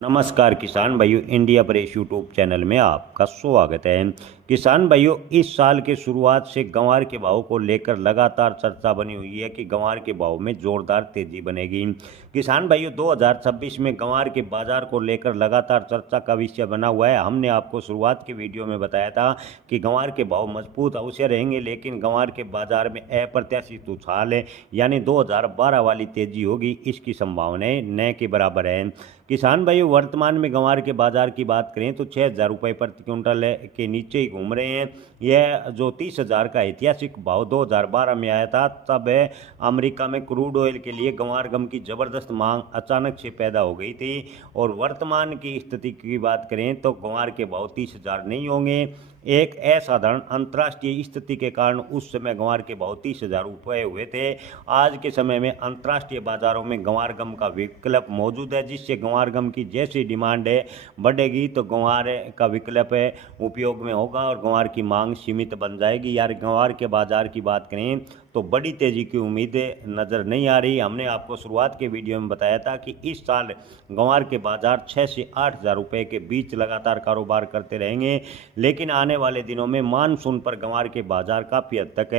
नमस्कार किसान भाइयों, इंडिया प्रेस यूट्यूब चैनल में आपका स्वागत है। किसान भाइयों, इस साल के शुरुआत से गंवार के भाव को लेकर लगातार चर्चा बनी हुई है कि गंवार के भाव में जोरदार तेजी बनेगी। किसान भाइयों, 2026 में गंवार के बाजार को लेकर लगातार चर्चा का विषय बना हुआ है। हमने आपको शुरुआत के वीडियो में बताया था कि गंवार के भाव मजबूत अवश्य रहेंगे, लेकिन गंवार के बाजार में अप्रत्याशित उछाल है, यानी 2012 वाली तेजी होगी, इसकी संभावनाएं न के बराबर है। किसान भाइयों, वर्तमान में गंवार के बाजार की बात करें तो 6,000 रुपये प्रति क्विंटल के नीचे ही घूम रहे हैं। यह जो 30,000 का ऐतिहासिक भाव 2012 में आया था, तब अमेरिका में क्रूड ऑयल के लिए गंवार गम की ज़बरदस्त मांग अचानक से पैदा हो गई थी। और वर्तमान की स्थिति की बात करें तो गंवार के भाव 30,000 नहीं होंगे। एक असाधारण अंतर्राष्ट्रीय स्थिति के कारण उस समय गंवार के भाव 30,000 रुपये हुए थे। आज के समय में अंतर्राष्ट्रीय बाजारों में गंवार गम का विकल्प मौजूद है, जिससे गंवार गम की जैसी डिमांड है बढ़ेगी तो गंवार का विकल्प उपयोग में होगा और गंवार की मांग सीमित बन जाएगी। यार, गंवार के बाजार की बात करें तो बड़ी तेजी की उम्मीदें नज़र नहीं आ रही। हमने आपको शुरुआत के वीडियो में बताया था कि इस साल गंवार के बाजार 6 से 8,000 रुपये के बीच लगातार कारोबार करते रहेंगे, लेकिन आने वाले दिनों में मानसून पर गंवार के बाजार काफ़ी हद तक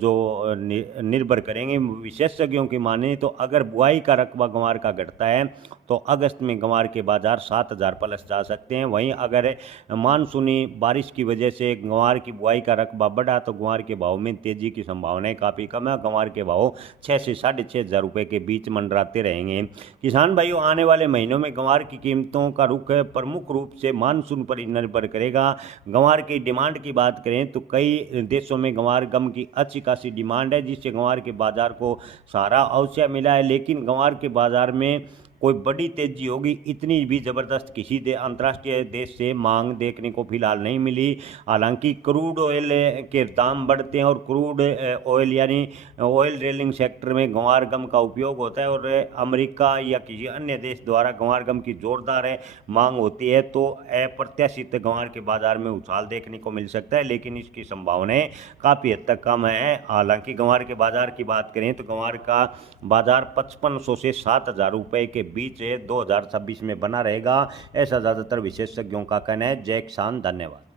जो निर्भर करेंगे। विशेषज्ञों की माने तो अगर बुआई का रकबा गंवार का घटता है तो अगस्त में गंवार के बाजार 7,000 प्लस जा सकते हैं। वहीं अगर मानसूनी बारिश की वजह से गंवार की बुआई का रकबा बढ़ा तो गंवार के भाव में तेजी की संभावनाएं काफ़ी कम है। गंवार के भाव 6 से 6,500 रुपये के बीच मंडराते रहेंगे। किसान भाइयों, आने वाले महीनों में गंवार की कीमतों का रुख प्रमुख रूप से मानसून पर ही निर्भर करेगा। गंवार की डिमांड की बात करें तो कई देशों में गंवार गम की अच्छी खासी डिमांड है, जिससे गंवार के बाजार को सहारा अवश्य मिला है। लेकिन गंवार के बाजार में कोई बड़ी तेजी होगी, इतनी भी ज़बरदस्त किसी अंतर्राष्ट्रीय देश से मांग देखने को फिलहाल नहीं मिली। हालांकि क्रूड ऑयल के दाम बढ़ते हैं और क्रूड ऑयल यानी ऑयल ड्रिलिंग सेक्टर में गंवार गम का उपयोग होता है और अमेरिका या किसी अन्य देश द्वारा गंवार गम की जोरदार मांग होती है, तो अप्रत्याशित गंवार के बाजार में उछाल देखने को मिल सकता है, लेकिन इसकी संभावनाएं काफ़ी हद तक कम है। हालांकि गंवार के बाजार की बात करें तो गंवार का बाजार 5,500 से 7,000 रुपये के बीच 2026 में बना रहेगा, ऐसा ज़्यादातर विशेषज्ञों का कहना है। जय किसान, धन्यवाद।